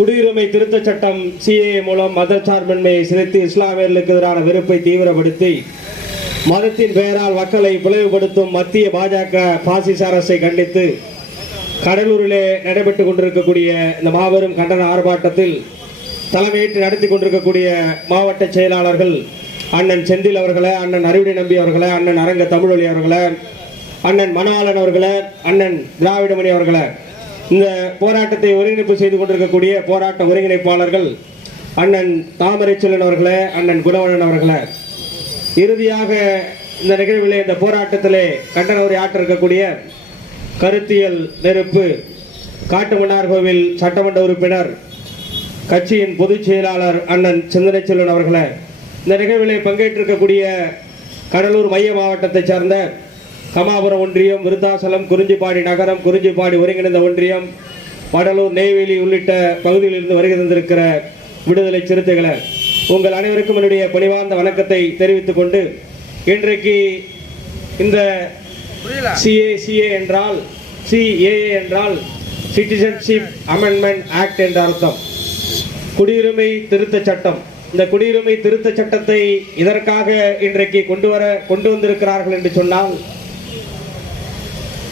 குடியுரிமை திருத்த சட்டம் சிஏஏ மூலம் மதச்சார்பின்மையை சிதைத்து இஸ்லாமியர்களுக்கு எதிரான வெறுப்பை தீவிரப்படுத்தி மதத்தின் பெயரால் மக்களை பிளவுபடுத்தும் மத்திய பாஜக பாசிச அரசை கண்டித்து கடலூரிலே நடைபெற்றுக் கொண்டிருக்கக்கூடிய இந்த மாபெரும் கண்டன ஆர்ப்பாட்டத்தில் தலைமையேற்று நடத்தி கொண்டிருக்கக்கூடிய மாவட்ட செயலாளர்கள் அண்ணன் செந்தில் அவர்களே, அண்ணன் அறிவுடை நம்பி அவர்களே, அண்ணன் அரங்க தமிழொலி அவர்களே, அண்ணன் மணவாளன் அவர்களே, அண்ணன் திராவிடமணி அவர்களே, இந்த போராட்டத்தை ஒருங்கிணைப்பு செய்து கொண்டிருக்கக்கூடிய போராட்ட ஒருங்கிணைப்பாளர்கள் அண்ணன் தாமரைச்செல்வன் அவர்களே, அண்ணன் குணவண்ணன் அவர்களே, இறுதியாக இந்த நிகழ்விலே இந்த போராட்டத்திலே கண்டன உரை ஆற்ற இருக்கக்கூடிய கருத்தியல் நெருப்பு காட்டுமன்னார்கோவில் சட்டமன்ற உறுப்பினர் கட்சியின் பொதுச் செயலாளர் அண்ணன் சிந்தனை செல்வன் அவர்களே, இந்த நிகழ்விலே பங்கேற்றிருக்கக்கூடிய கடலூர் மைய மாவட்டத்தைச் சேர்ந்த கமாபுரம் ஒன்றியம், விருத்தாசலம், குறிஞ்சிப்பாடி நகரம், குறிஞ்சிப்பாடி ஒருங்கிணைந்த ஒன்றியம், வடலூர், நெய்வேலி உள்ளிட்ட பகுதிகளிலிருந்து வருகை தந்திருக்கிற விடுதலை சிறுத்தைகளை உங்கள் அனைவருக்கும் என்னுடைய பணிவார்ந்த வணக்கத்தை தெரிவித்துக் கொண்டு, இன்றைக்கு இந்த சிஏஏ என்றால் சிட்டிசன்ஷிப் அமெண்ட்மெண்ட் ஆக்ட் என்ற அர்த்தம். குடியுரிமை திருத்த சட்டம். இந்த குடியுரிமை திருத்த சட்டத்தை இதற்காக இன்றைக்கு கொண்டு வந்திருக்கிறார்கள் என்று சொன்னால்,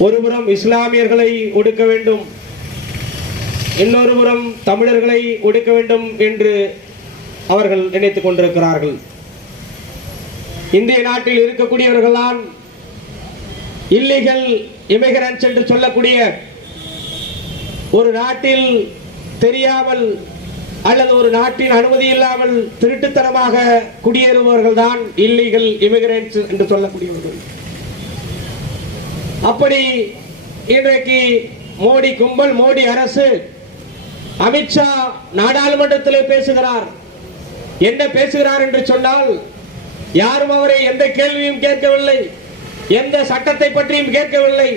ஒருபுறம் இஸ்லாமியர்களை ஒடுக்க வேண்டும், இன்னொரு புறம் தமிழர்களை ஒடுக்க வேண்டும் என்று அவர்கள் நினைத்துக் கொண்டிருக்கிறார்கள். இந்திய நாட்டில் இருக்கக்கூடியவர்கள்தான் இல்லீகல் இமிகிரன்ட்ஸ் என்று சொல்லக்கூடிய ஒரு நாட்டில் தெரியாமல் அல்லது ஒரு நாட்டின் அனுமதி இல்லாமல் திருட்டுத்தனமாக குடியேறுபவர்கள் தான் இல்லீகல் இமிகிரன்ட்ஸ் என்று சொல்லக்கூடியவர்கள். அப்படி இன்றைக்கு மோடி கும்பல், மோடி அரசு, அமித்ஷா நாடாளுமன்றத்தில் பேசுகிறார். என்ன பேசுகிறார் என்று சொன்னால், யாரும் அவரை எந்த கேள்வியும் கேட்கவில்லை, எந்த சட்டத்தை பற்றியும் கேட்கவில்லை.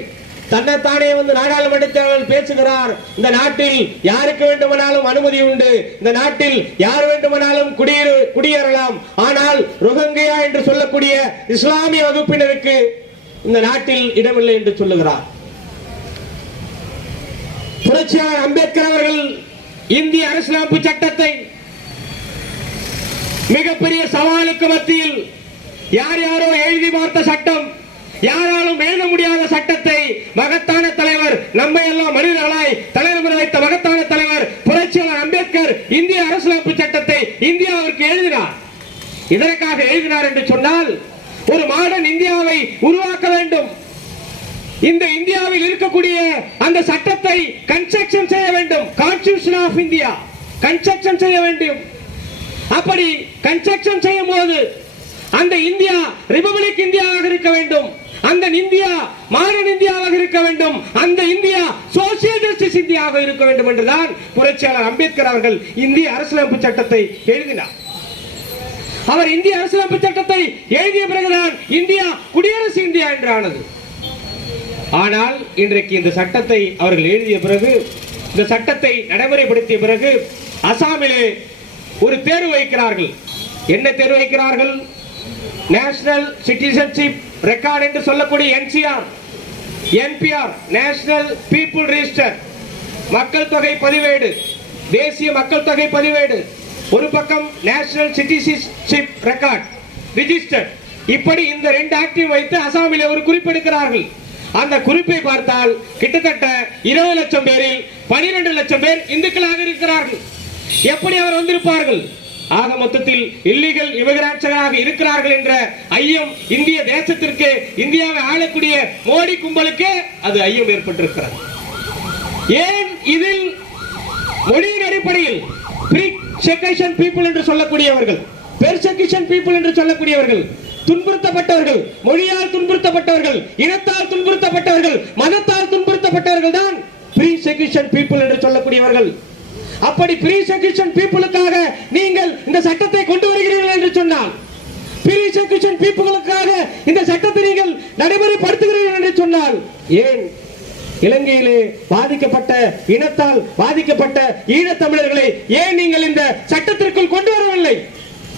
தன்னைத்தானே வந்து நாடாளுமன்றத்தில் பேசுகிறார். இந்த நாட்டில் யாருக்கு வேண்டுமானாலும் அனுமதி உண்டு, இந்த நாட்டில் யார் வேண்டுமானாலும் குடியேறலாம், ஆனால் ரோஹிங்கியா என்று சொல்லக்கூடிய இஸ்லாமிய வகுப்பினருக்கு இந்த நாட்டில் இடமில்லை என்று சொல்லுகிறார். புரட்சியாளர் அம்பேத்கர் அவர்கள் இந்திய அரசியலமைப்பு சட்டத்தை மிகப்பெரிய சவாலுக்கு மத்தியில் யாரோ எழுதி பார்த்த சட்டம், யாராலும் எழுத முடியாத சட்டத்தை மகத்தான தலைவர், நம்மை எல்லாம் மனிதர்களாய் தலைவர் வைத்த மகத்தான தலைவர் புரட்சியாளர் அம்பேத்கர் இந்திய அரசியலமைப்பு சட்டத்தை இந்தியாவிற்கு எழுதினார். இதற்காக எழுதினார் என்று சொன்னால், ஒரு மாடர்ன் இந்தியாவை உருவாக்க வேண்டும். இந்த இந்தியாவில் இருக்கக்கூடிய அந்த சட்டத்தை கன்ஸ்ட்ரக்ஷன் செய்ய வேண்டும். கான்ஸ்டிடியூஷன் ஆஃப் இந்தியா கன்ஸ்ட்ரக்ஷன் செய்ய வேண்டும். அப்படி கன்ஸ்ட்ரக்ஷன் செய்யும் போது அந்த இந்தியா ரிபப்ளிக் இந்தியாவாக இருக்க வேண்டும், அந்த இந்தியா மாடர்ன் இந்தியாவாக இருக்க வேண்டும், அந்த இந்தியா சோசியல் ஜஸ்டிஸ் இந்தியாவாக இருக்க வேண்டும் என்றுதான் புரட்சியாளர் அம்பேத்கர் அவர்கள் இந்திய அரசியலமைப்பு சட்டத்தை எழுதினார். அவர் இந்திய அரசியலமைப்பு சட்டத்தை எழுதிய பிறகுதான் இந்தியா குடியரசு இந்தியா என்றானது. ஆனால் இன்றைக்கு இந்த சட்டத்தை அவர்கள் எழுதிய பிறகு, இந்த சட்டத்தை நடைமுறைப்படுத்திய பிறகு, அசாமிலே ஒரு தேர்வு வைக்கிறார்கள். என்ன தேர்வு வைக்கிறார்கள்? நேஷனல் சிட்டிசன்ஷிப் ரெக்கார்ட் என்று சொல்லக்கூடிய என்பிஆர், நேஷனல் பீப்புள் ரெஜிஸ்டர், மக்கள் தொகை பதிவேடு, தேசிய மக்கள் தொகை பதிவேடு ஒரு பக்கம், நேஷனல் சிட்டிசன்ஷிப் ரெக்கார்ட் ரிஜிஸ்டர். இப்படி இந்த ரெண்டு ஆக்டையும் வைத்து அசாமிலே ஒரு குறிப்பெடுக்கிறார்கள். அந்த குறிப்பை பார்த்தால் கிட்டத்தட்ட 20 லட்சம் பேரில் 12 லட்சம் பேர் இந்துக்களாக இருக்கிறார்கள். எப்படி அவர் வந்திருப்பார்கள்? ஆக மொத்தத்தில் இல்லீகல் இமிகிரன்ட்ஸாக இருக்கிறார்கள் என்ற ஐயம் இந்திய தேசத்திற்கு, இந்தியாவை ஆளக்கூடிய மோடி கும்பலுக்கு அது ஐயம் ஏற்பட்டிருக்கிறது. ஏன் இதில் மொழியின் அடிப்படையில் பெர்செக்யூஷன் பீப்புள் என்று சொல்லக்கூடியவர்கள், பெர்செக்யூஷன் பீப்புள் என்று சொல்லக்கூடியவர்கள், துன்புறுத்தப்பட்டவர்கள், மொழியால் துன்புறுத்தப்பட்டவர்கள், இனத்தால் துன்புறுத்தப்பட்டவர்கள், மதத்தால் துன்புறுத்தப்பட்டவர்கள் தான் பெர்செக்யூஷன் பீப்புள் என்று சொல்லக்கூடியவர்கள். அப்படி பெர்செக்யூஷன் பீப்புளுக்காக நீங்கள் இந்த சட்டத்தை கொண்டு வருகிறீர்கள் என்று சொன்னால், பெர்செக்யூஷன் பீப்புளுக்காக இந்த சட்டத்தை நீங்கள் நடைமுறைப்படுத்துகிறீர்கள் என்று சொன்னால், ஏன் இலங்கையிலே பாதிக்கப்பட்ட இனத்தால் பாதிக்கப்பட்ட ஈழத்தமிழர்களை ஏன் நீங்கள் இந்த சட்டத்திற்குள் கொண்டு வரவில்லை?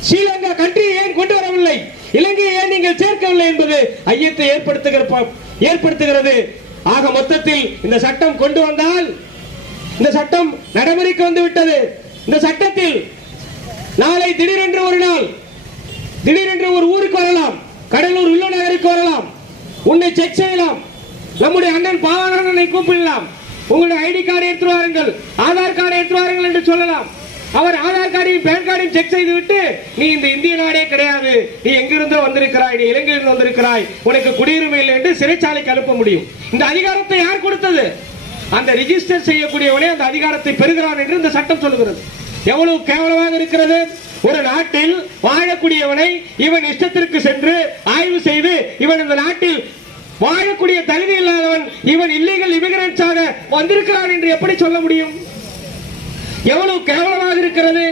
ஸ்ரீலங்கா கண்ட்ரியை ஏன் கொண்டு வரவில்லை? இலங்கையை ஏன் நீங்கள் சேர்க்கவில்லை என்பது ஐயத்தை ஏற்படுத்துகிறது. ஆக மொத்தத்தில் இந்த சட்டம் கொண்டு வந்தால் இந்த சட்டம் நடைமுறைக்கு வந்து விட்டது. இந்த சட்டத்தில் நாளை திடீரென்று ஒரு நாள் திடீரென்று ஒரு ஊருக்கு வரலாம், கடலூர் வில்லுநகருக்கு வரலாம், உன்னை செக் செய்யலாம், நம்முடைய அண்ணன் பாவாணனை கூப்பிடலாம், உங்களுடைய ஐடி கார்டு எடுத்து வாருங்கள், ஆதார் கார்டு எடுத்து வாருங்கள் என்று சொல்லலாம். அவர் ஆதார் கார்டையும் பேன் கார்டையும் செக் செய்து விட்டு நீ இந்த இந்திய நாடே கிடையாது, நீ எங்கிருந்தோ வந்திருக்கிறாய், நீ இலங்கையிலிருந்து வந்திருக்கிறாய், உனக்கு குடியுரிமை இல்லை என்று சிறைச்சாலைக்கு அனுப்ப முடியும். இந்த அதிகாரத்தை யார் கொடுத்தது? அந்த ரிஜிஸ்டர் செய்யக்கூடியவனே அந்த அதிகாரத்தை பெறுகிறான் என்று இந்த சட்டம் சொல்லுகிறது. எவ்வளவு கேவலமாக இருக்கிறது! ஒரு நாட்டில் வாழக்கூடியவனை இவன் இஷ்டத்திற்கு சென்று ஆய்வு செய்து இவன் இந்த நாட்டில் வாழக்கூடிய தகுதி இல்லாதவன், இவன் இல்லீகல் இமிகிரன்ட்ஸாக வந்திருக்கிறான் என்று எப்படி சொல்ல முடியும்? எவ்வளவு கேவலமாக இருக்கிறது!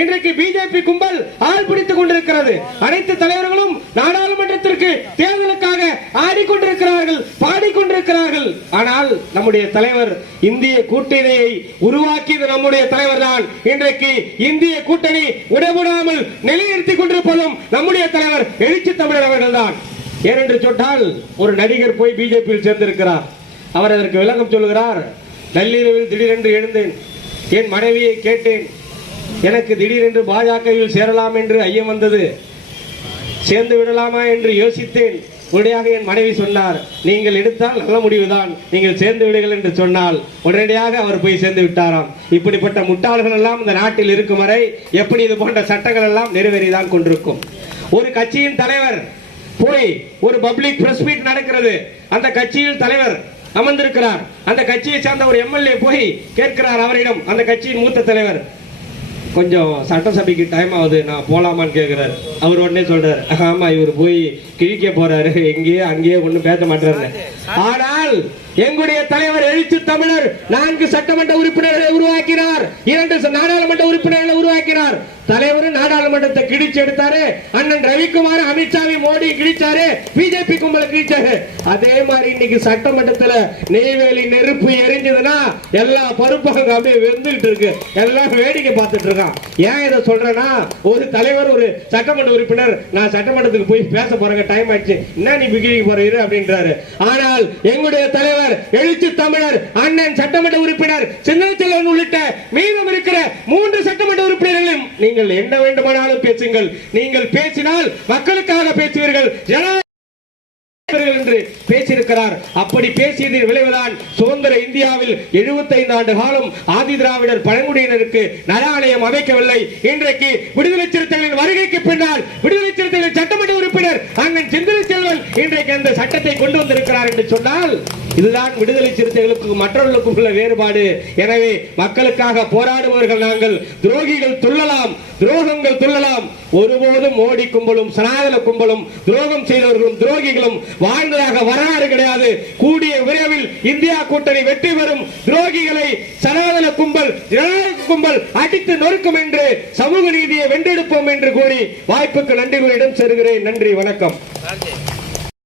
இன்றைக்கு பிஜேபி கும்பல் ஆள் பிடித்துக் கொண்டிருக்கிறது. அனைத்து தலைவர்களும் நாடாளுமன்றத்திற்கு தேர்தலுக்காக ஆடிக்கொண்டிருக்கிறார்கள், பாடிக்கொண்டிருக்கிறார்கள். ஆனால் நம்முடைய தலைவர் இந்திய கூட்டணியை உருவாக்கியது நம்முடைய தலைவர் தான். இன்றைக்கு இந்திய கூட்டணி விடவிடாமல் நிலைநிறுத்திக் கொண்டிருப்பதும் நம்முடைய தலைவர் எழுச்சி தமிழர் அவர்கள் தான். ஏனென்று சொன்னால் ஒரு நடிகர் போய் பிஜேபியில் சேர்ந்திருக்கிறார். அவர் அதற்கு விளக்கம் சொல்லுகிறார். நள்ளிரவில் திடீரென்று எழுந்தேன், என் மனைவியை கேட்டேன், எனக்கு திடீரென்று பாஜகவில் சேரலாம் என்று ஐயம் வந்தது, சேர்ந்து விடலாமா என்று யோசித்தேன். உடனடியாக என் மனைவி சொன்னார், நீங்கள் எடுத்தால் நல்ல முடிவுதான், நீங்கள் சேர்ந்து விடுங்கள் என்று சொன்னால் உடனடியாக அவர் போய் சேர்ந்து விட்டாராம். இப்படிப்பட்ட முட்டாள்கள் எல்லாம் இந்த நாட்டில் இருக்கும் வரை எப்படி இது போன்ற சட்டங்கள் எல்லாம் நிறைவேறிதான் கொண்டிருக்கும். ஒரு கட்சியின் தலைவர் போய் ஒரு பப்ளிக் பிரஸ் மீட் நடக்கிறது, அந்த கட்சியில் தலைவர் அமர்ந்திருக்கிறார், அந்த கட்சியை சார்ந்த ஒரு எம்எல்ஏ போய் கேட்கிறார் அவரிடம், அந்த கட்சியின் மூத்த தலைவர், கொஞ்சம் சட்டசபைக்கு டைம் ஆகுது, நான் போலாமான்னு கேட்கிறார். அவர் உடனே சொல்றாரு, ஆமா இவர் போய் கிழிக்க போறாரு, எங்கேயே அங்கேயே ஒண்ணும் பேச மாட்டாரு. ஆனால் எங்களுடைய தலைவர் எழுச்சி தமிழர் 4 சட்டமன்ற உறுப்பினர்களை உருவாக்கினார், 2 நாடாளுமன்ற உறுப்பினர்களை உருவாக்கினார். தலைவர் நாடாளுமன்றத்தை கிழிச்சு எடுத்தாரு, அண்ணன் ரவிக்குமார் அமித்ஷாவை மோடி கிழிச்சாரு, பிஜேபி கும்பல கிழிச்சாரு. அதே மாதிரி இன்னைக்கு சட்டமன்றத்துல நெய்வேலி நெருப்பு எரிஞ்சதுன்னா எல்லா பருப்பும் அப்படியே வெந்துகிட்டு இருக்கு, எல்லாம் வேடிக்கை பார்த்துட்டு இருக்கான். ஏன் இதை சொல்றேன்னா, ஒரு தலைவர் ஒரு சட்டமன்ற உறுப்பினர், நான் சட்டமன்றத்துக்கு போய் பேச போறேங்க, டைம் ஆயிடுச்சு, என்ன நீ பிகிரிக்கு போறீரு அப்படின்றாரு. ஆனால் எங்களுடைய தலைவர் எழுச்சி தமிழர் அண்ணன் சட்டமன்ற உறுப்பினர் சின்னச்செல்வன் உள்ளிட்ட மீதம் இருக்கிற 3 சட்டமன்ற உறுப்பினர்களும் நீங்கள் என்ன வேண்டுமானாலும் பேசுங்கள், நீங்கள் பேசினால் மக்களுக்காக பேசுவீர்கள், என்று பேசியிருக்கிறார். அப்படி பேசியதின் விளைவுதான் சுதந்திர இந்தியாவில் 75 ஆண்டு காலம் ஆதி திராவிடர் பழங்குடியினருக்கு நல ஆணையம் அமைக்கவில்லை. இன்றைக்கு விடுதலை சிறுத்தைகளின் வருகைக்கு பின்னால் விடுதலை சிறுத்தைகளின் சட்டமன்ற உறுப்பினர் அண்ணன் செந்தில்செல்வன் இன்றைக்கு அந்த சட்டத்தை கொண்டு வந்திருக்கிறார் என்று சொன்னால் இதுதான் விடுதலை சிறுத்தைகளுக்கும் மற்றவர்களுக்கும் உள்ள வேறுபாடு. எனவே மக்களுக்காக போராடுபவர்கள் நாங்கள். துரோகிகள் துள்ளலாம், துரோகங்கள் துள்ளலாம், ஒருபோதும் மோடி கும்பலும் சனாதன கும்பலும் துரோகம் செய்தவர்களும் துரோகிகளும் வாழ்ந்ததாக வரலாறு கிடையாது. கூடிய விரைவில் இந்தியா கூட்டணி வெற்றி பெறும். துரோகிகளை சனாதன கும்பல் ஜனநாயக கும்பல் அடித்து நொறுக்கும் என்று சமூக நீதியை வென்றெடுப்போம் என்று கூறி வாய்ப்புக்கு நன்றி கூறி இடம் செல்கிறேன். நன்றி, வணக்கம்.